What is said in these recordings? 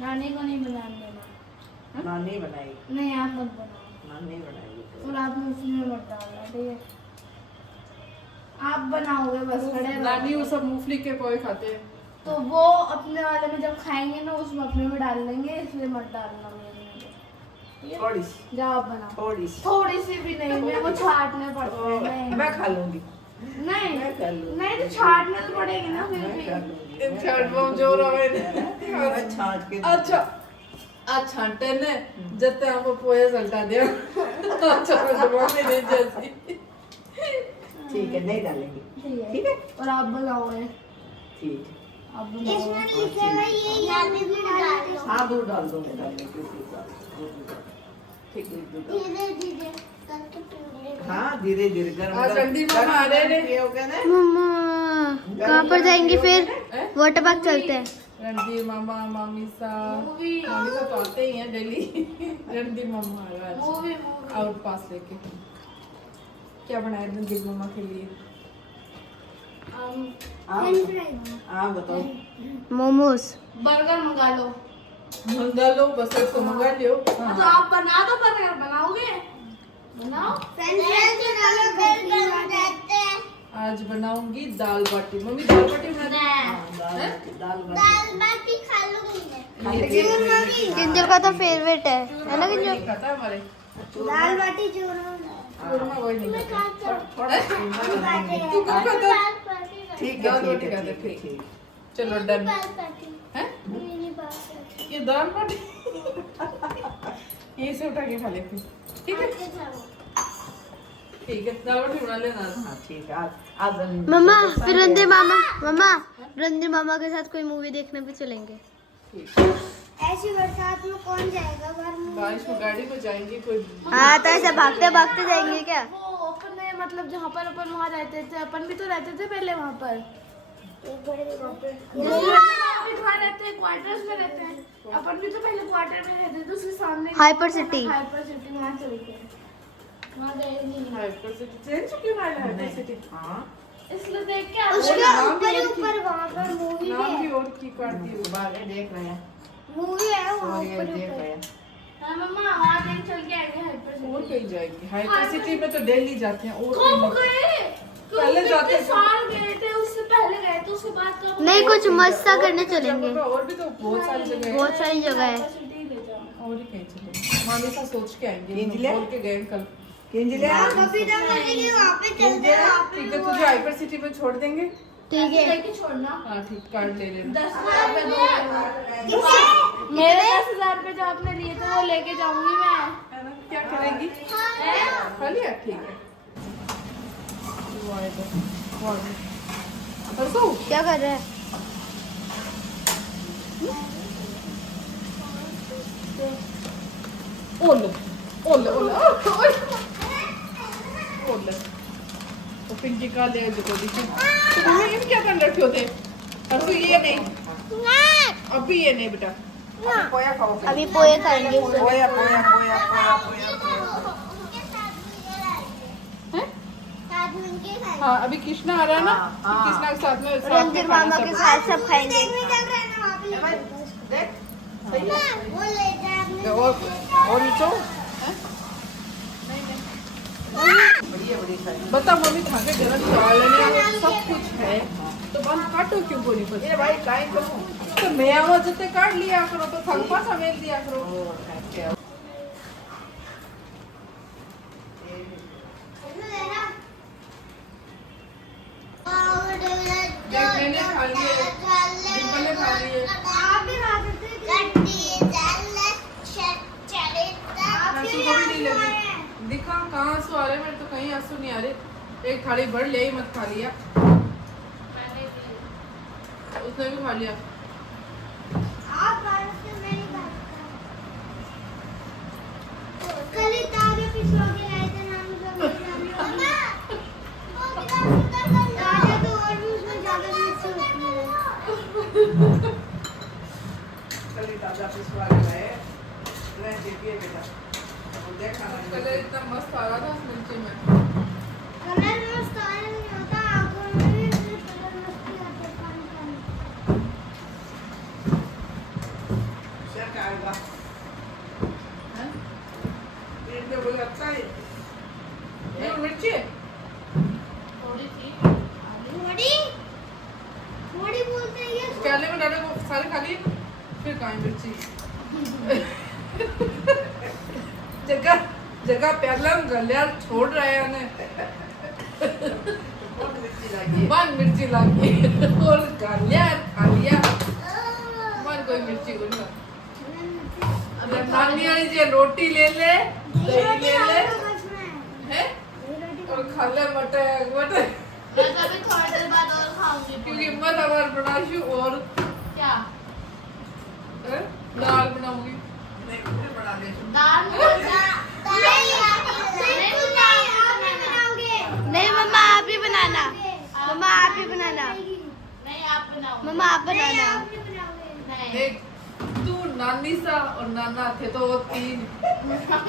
नानी को नहीं बनाने देना। नानी बनाएगी। नहीं आप मत बनाओ। नानी बनाएगी। और आप मूंगफली में मत डालना, ठीक है? आप बनाओगे बस खड़े रहो। नानी वो सब मूंगफली के पोहे खाते हैं। तो वो अपने वाले में जब खाएंगे ना उसमें अपने में डाल लेंगे, इसलिए मत डालना मेरे में, ठीक है? थोड़ी सी। जाओ आप बनाओ। थोड़ी सी भी नहीं, मेरे को छाटने पड़ते हैं। नहीं मैं खा लूंगी। नहीं मैं कर लूंगी। नहीं तो छाटने तो पड़ेगी ना फिर मैं भी। कर लूंगी। छाट जो रहे मैं छाट के अच्छा आज छांटे ने जते हमको पोहे सल्टा दिया। अच्छा मैं नहीं जैसी। ठीक है, नहीं डालेंगे। ठीक है? और आप बनाओगे। ठीक है। आप बनाओगे। इसमें लिखा है ये याद भी डाल दो। हाँ, दूध डाल दूंगी, डालने के लिए। ठीक है, दूध डाल। धीरे धीरे करके पीने हाँ, धीरे धीरे गर्म आज ठंडी में आ रहे ने। पियोगे ना? मम्मा कहाँ पर जाएंगे फिर? वाटर पार्क चलते हैं। रणधीर मामा मामी सा मूवी मामी सा तो आते ही हैं डेली। रणधीर मामा आ रहा है मूवी आउट पास लेके। क्या बनाया रणधीर मामा के लिए? हाँ, बताओ। मोमोज। बर्गर मंगा लो। मंगा लो, बस एक तो मंगा लियो। तो आप बना दो, बर्गर बनाओगे? बनाओ। आज बनाऊंगी दाल बाटी। मम्मी दाल बाटी बना दे। दाल दाल बाटी खा लूंगी मैं। किंजल का तो फेवरेट है ना किंजल? नहीं खाता हमारे दाल बाटी चूरमा चूरमा वही नहीं खाता। तू कब खाता? ठीक दाल है, बाटी ठीक खा दे, है, ठीक। ठीक। चलो डन है। ये दाल बाटी ये से उठा के खा लेते हैं। ठीक है ठीक है, दाल बाटी बना लेना। हाँ, ठीक है। आज मम्मा फिर रणधीर मामा के साथ कोई मूवी देखने भी चलेंगे। ऐसी बरसात में कौन जाएगा घर में? बारिश में गाड़ी में जाएंगे कोई। हाँ तो ऐसे भागते भागते जाएंगे क्या? वो अपने मतलब जहाँ पर अपन वहाँ रहते थे, अपन भी तो रहते थे पहले वहाँ पर। अभी कहाँ रहते हैं? क्वार्टर्स में रहते हैं। अपन भी तो पहले क्वार्टर में रहते थे, उसके सामने हाइपर सिटी। हाइपर सिटी वहाँ चले गए। वहाँ गए नहीं, हाइपर सिटी चेंज क्यों ना है हाइपर सिटी? हाँ, इसलिए देख के आ उसके नाम भी ऊपर और की- ऊपर वहाँ पर मूवी भी नाम है। भी और की काट दी। बाहर देख रहे हैं। मूवी है वहाँ और ये ऊपर देख रहे ऊपर। हैं। हाँ मम्मा, वहाँ देख चल के आएंगे हाइपर और सिटी। कहीं जाएंगे हाइपर सिटी में तो डेली जाते हैं। और कब कहीं गए? पहले जाते थे। साल गए थे, उससे पहले गए थे, उसके बाद कब? नहीं कुछ मस्त सा और करने भी तो चलेंगे। जगह पे और भी तो बहुत सारी जगह है। बहुत सारी जगह है। हाइपर सिटी ले जाओ। और ही कहीं चले। मामी सा सोच के आएंगे। किंजले? बोल के गए कल। किंजले? कभी तो बोलेंगे वहाँ पे चलते हैं वहाँ पे ठीक है, तुझे हाइपर सिटी में छोड़ देंगे। ठीक है। लेके छोड़ना। हाँ ठीक, कार्ड ले लेना। 10,000 रुपए दो। मेरे 10,000 रुपए जो आपने लिए थे वो लेके जाऊंगी मैं। है ना? क्या करेंगी? खा लिया? ठीक है। वो आएगा। वो आएगा। परसों? क्या कर रहे हैं? ओले ओले ओले ओले वो पिंकी का ले जो को दीजिए। तुम्हें ये क्या कर रखे होते? परसों ये नहीं, अभी ये नहीं बेटा। पोया खाओ। अभी पोहे खाएंगे। पोया, पोया, पोया, पोया, पोया। साथ में उनके खाए। हाँ अभी कृष्णा आ रहा है ना। हाँ। कृष्णा के साथ में रणधीर मामा के साथ सब खाएंगे। देख में चल रहा है ना वहाँ पे ले जाओ। देख, वो ले जाए और नीचो बड़ी सारी। बता मम्मी खा के गलत चावल है सब कुछ है तो बंद काटो क्यों कोनी पर? ये भाई काहे करूं? तो मैं आवाज जते काट लिया करो तो थक पासा मेल दिया करो। मैंने खा लिए, डिम्पल ने खा लिए। आप भी खा सकते आंसू को भी नहीं लगी। दिखा कहाँ आंसू आ रहे? मेरे तो कहीं आंसू नहीं आ रहे। एक थाली भर ले ही मत खा लिया। उसने भी खा लिया। आप भारत से मैं नहीं खा सकता। कल ही ताजे पिछले के लाए थे नाम ताजे तो और भी उसमें ज्यादा मिर्च होती है। कल ताजा पिछवा के लाए। ले देखिए बेटा। अब देखा ना। कलर इतना मस्त आ रहा था उस मिर्ची में। कलर मस्त आया नहीं होता आंखों में भी कलर मस्त आते पानी पानी। प्याले में डाले वो सारे खा लिए फिर काली मिर्ची जगह जगह प्याला में गलिया छोड़ रहे हैं ने बहुत मिर्ची लगी है। मन मिर्ची लगी और गलिया खा लिया मन कोई मिर्ची को नहीं अब नानी वाली जी रोटी ले ले दही ले ले हैं और खा ले मटर मटर मैं तो अभी थोड़ी देर बाद और खाऊंगी क्योंकि मैं अगर बनाशू और क्या दाल बनाऊंगी नहीं फिर बना ले। दाल नहीं मम्मा आप ही बनाना, मम्मा आप ही बनाना, नहीं आप बनाओ मम्मा आप बनाना। नहीं देख तू नानी सा और नाना थे तो वो 3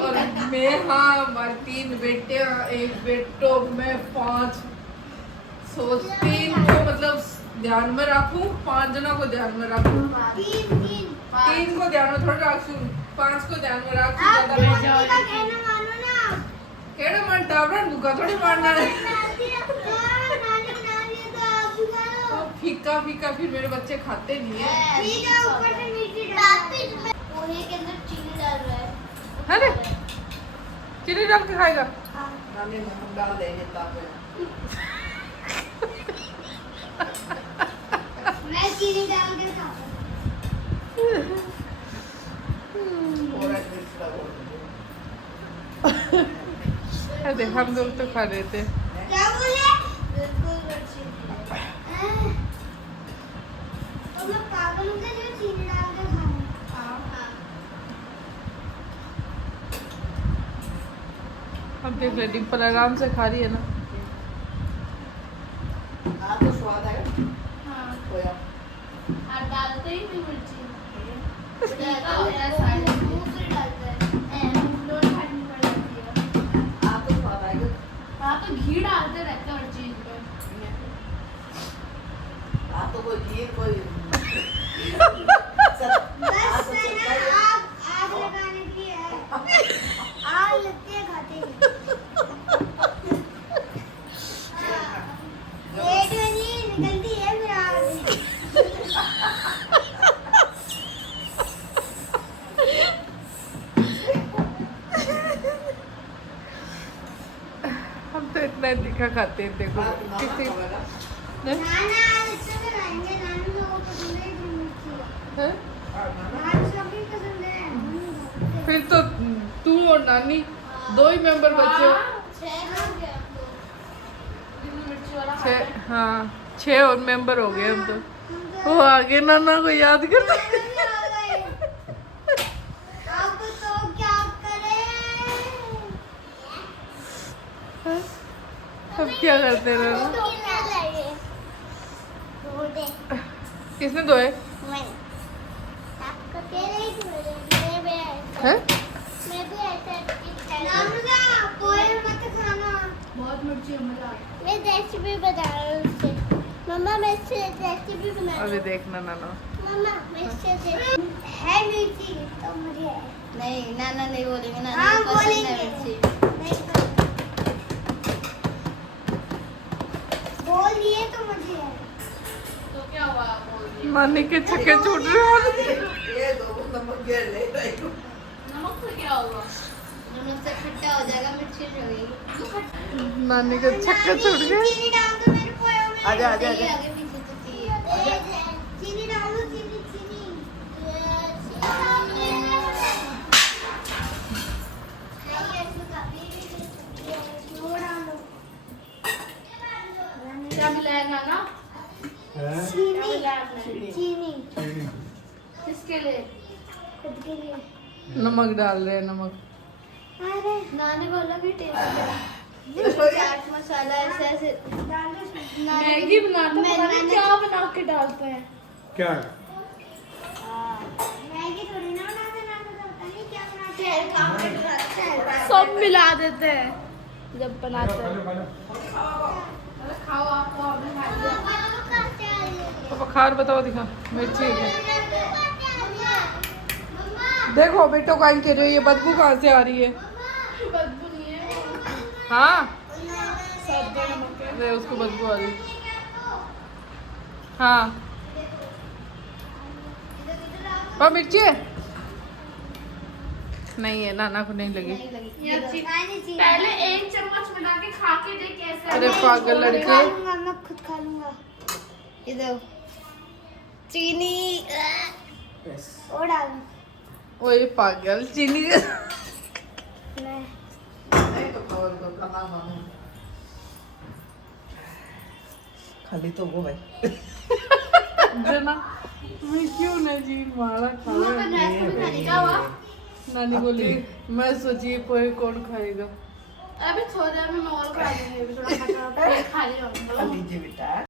और मैं हाँ हमारे 3 बेटे हैं, एक बेटो मैं 5 सोच 3 को मतलब ध्यान में रखूं 5 जना को ध्यान में रखूं 3 को ध्यान में थोड़ा रखूं 5 को ध्यान में रखूं ज्यादा नहीं केड़ा मन टाबरन दुका थोड़ी मारना है तो फीका फीका फिर मेरे बच्चे खाते नहीं है पोहे के अंदर चीनी डाल रहा है अरे चीनी डाल के खाएगा नानी नमक डाल देंगे ताकि मैं चीनी डाल के खाता और मिर्च डालो। अरे हम लोग तो खा रहे थे क्या बोले बिल्कुल अच्छी तो मैं पागल हूँ क्या जो चीनी डाल के खाना अब देख ले डिम्पल आराम से खा रही है ना आप तो स्वाद आएगा हाँ खोया आप डालते ही नहीं मिर्ची डालता होता है साइड मुंह से डालता है दोनों साइड में पड़ जाती है आप तो स्वाद आएगा हाँ तो घी डालते रहते हैं हर चीज में आप तो कोई घी कोई बस मैंने आग लगाने की है आग लगती है खाते ही पेट में नहीं निकलती है फिर आग हम तो इतना तीखा खाते हैं देखो किसी नाना आज अच्छा बनाएंगे नानू लोगों को पसंद है इतनी मिर्ची हैं? नानू सबकी पसंद है फिर तो तू और नानी 2 ही मेंबर बचे हो 6 हो गए अब तो बिना मिर्ची वाला खाता 6 है हाँ 6 और मेंबर हो गए हम तो वो आगे नाना को याद कर नानू भी आ गए अब तो क्या करें अब क्या करते रहो तो क्या लगे बोले किसने धोए मैं आपका तेरे ही बोले मैं हैं? भी ऐसा नानू का पोहे मत खाना बहुत मिर्ची है मजा आता मैं रेसिपी बता रहा हूँ उससे मम्मा मैं इससे रेसिपी बना रही अभी हूँ देखना नाना मम्मा मैं इससे है मिर्ची तो मुझे है नहीं नाना नहीं बोलेंगे, नाना हाँ, को पसंद है बोलेंगे। मिर्ची। नहीं तो बोल दिए तो मुझे है तो क्या हुआ बोल दिए नानी के छक्के छूट रहे हैं ये दो नमक गिर ले रही हूँ नमक से क्या हुआ नमक से खट्टा हो जाएगा, मिर्ची लगेगी। नानी के छक्के छूट गए चीनी डाल दो मेरे पोहे में आजा आजा नहीं, आजा आगे पीछे तो चाहिए। चीनी डाल दो चीनी चीनी क्या मिलाएगा ना चीनी चीनी किसके लिए खुद के लिए नमक डाल रहे हैं नमक अरे नानी को अलग ही टेस्ट है। चाट मसाला ऐसे ऐसे डाल दो इसमें। मैगी बनाते हैं पता नहीं मैंने- क्या बना के डालते हैं क्या मैगी थोड़ी ना बनाते ना तो पता नहीं क्या बनाते हैं सब मिला देते हैं जब बनाते हैं खाओ आपको आपने खा लिया तो बुखार बताओ दिखा मिर्ची है क्या? देखो बेटो काइन के रही है बदबू कहाँ से आ रही है बदबू नहीं है हाँ सब जगह नमक है अरे उसको बदबू आ रही है। हाँ और मिर्ची है नहीं है, नाना को नहीं लगी। ये पहले एक चम्मच मिला के खा के देख कैसा अरे पागल खा लड़के। लूंगा, मैं खुद खा लूंगा। इधर चीनी बस और डाल ओए पागल चीनी। मैं नहीं तो कवर दो खाना मानो खाली तो वो है जना मैं क्यों ना जी मारा खाना। क्या हुआ? नानी बोली मैं सोची पोहे कौन खाएगा। अभी थोड़ी देर में मैं और खा लूंगी, अभी थोड़ा खा खा लिया खा लीजिए बेटा